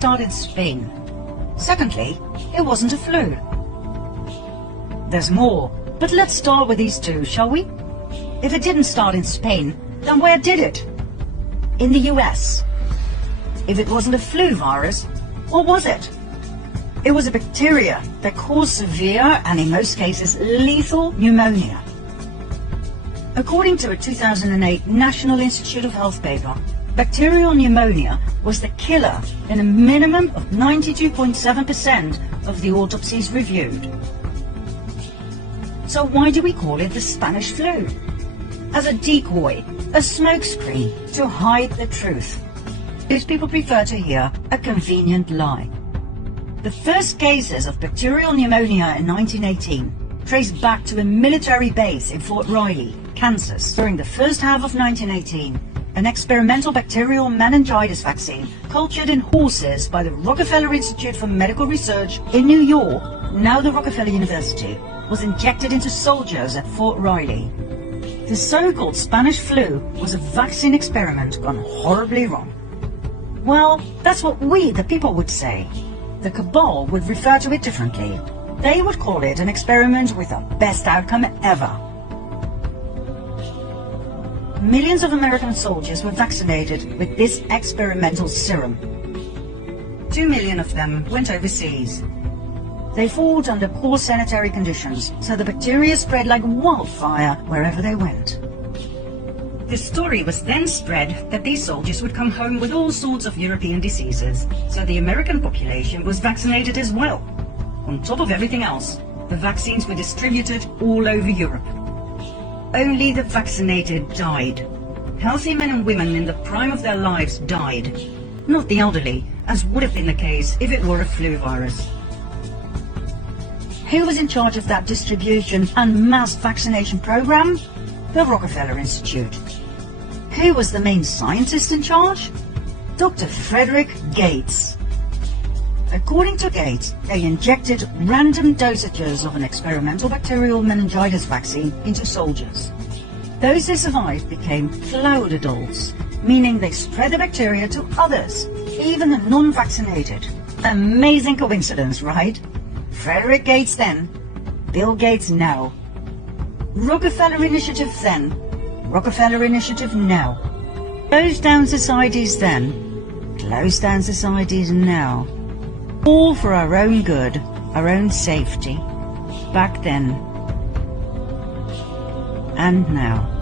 started in Spain. Secondly, it wasn't a flu. There's more, but let's start with these two, shall we? If it didn't start in Spain, then where did it? In the US. If it wasn't a flu virus, what was it? It was a bacteria that caused severe and in most cases lethal pneumonia. According to a 2008 National Institute of Health paper, bacterial pneumonia was the killer in a minimum of 92.7% of the autopsies reviewed. So why do we call it the Spanish flu? As a decoy, a smokescreen to hide the truth, because people prefer to hear a convenient lie. The first cases of bacterial pneumonia in 1918 traced back to a military base in Fort Riley, Kansas. During the first half of 1918, an experimental bacterial meningitis vaccine cultured in horses by the Rockefeller Institute for Medical Research in New York, now the Rockefeller University, was injected into soldiers at Fort Riley. The so-called Spanish flu was a vaccine experiment gone horribly wrong. Well, that's what we, the people, would say. The cabal would refer to it differently. They would call it an experiment with the best outcome ever. Millions of American soldiers were vaccinated with this experimental serum. 2 million of them went overseas. They fought under poor sanitary conditions, so the bacteria spread like wildfire wherever they went. The story was then spread that these soldiers would come home with all sorts of European diseases, so the American population was vaccinated as well. On top of everything else, the vaccines were distributed all over Europe. Only the vaccinated died. Healthy men and women in the prime of their lives died, not the elderly, as would have been the case if it were a flu virus. Who was in charge of that distribution and mass vaccination program? The Rockefeller Institute. Who was the main scientist in charge? Dr. Frederick Gates. According to Gates, they injected random dosages of an experimental bacterial meningitis vaccine into soldiers. Those who survived became flowered adults, meaning they spread the bacteria to others, even the non-vaccinated. Amazing coincidence, right? Frederick Gates then, Bill Gates now. Rockefeller Initiative then, Rockefeller Initiative now. Closed down societies then, closed down societies now. All for our own good, our own safety. Back then and now.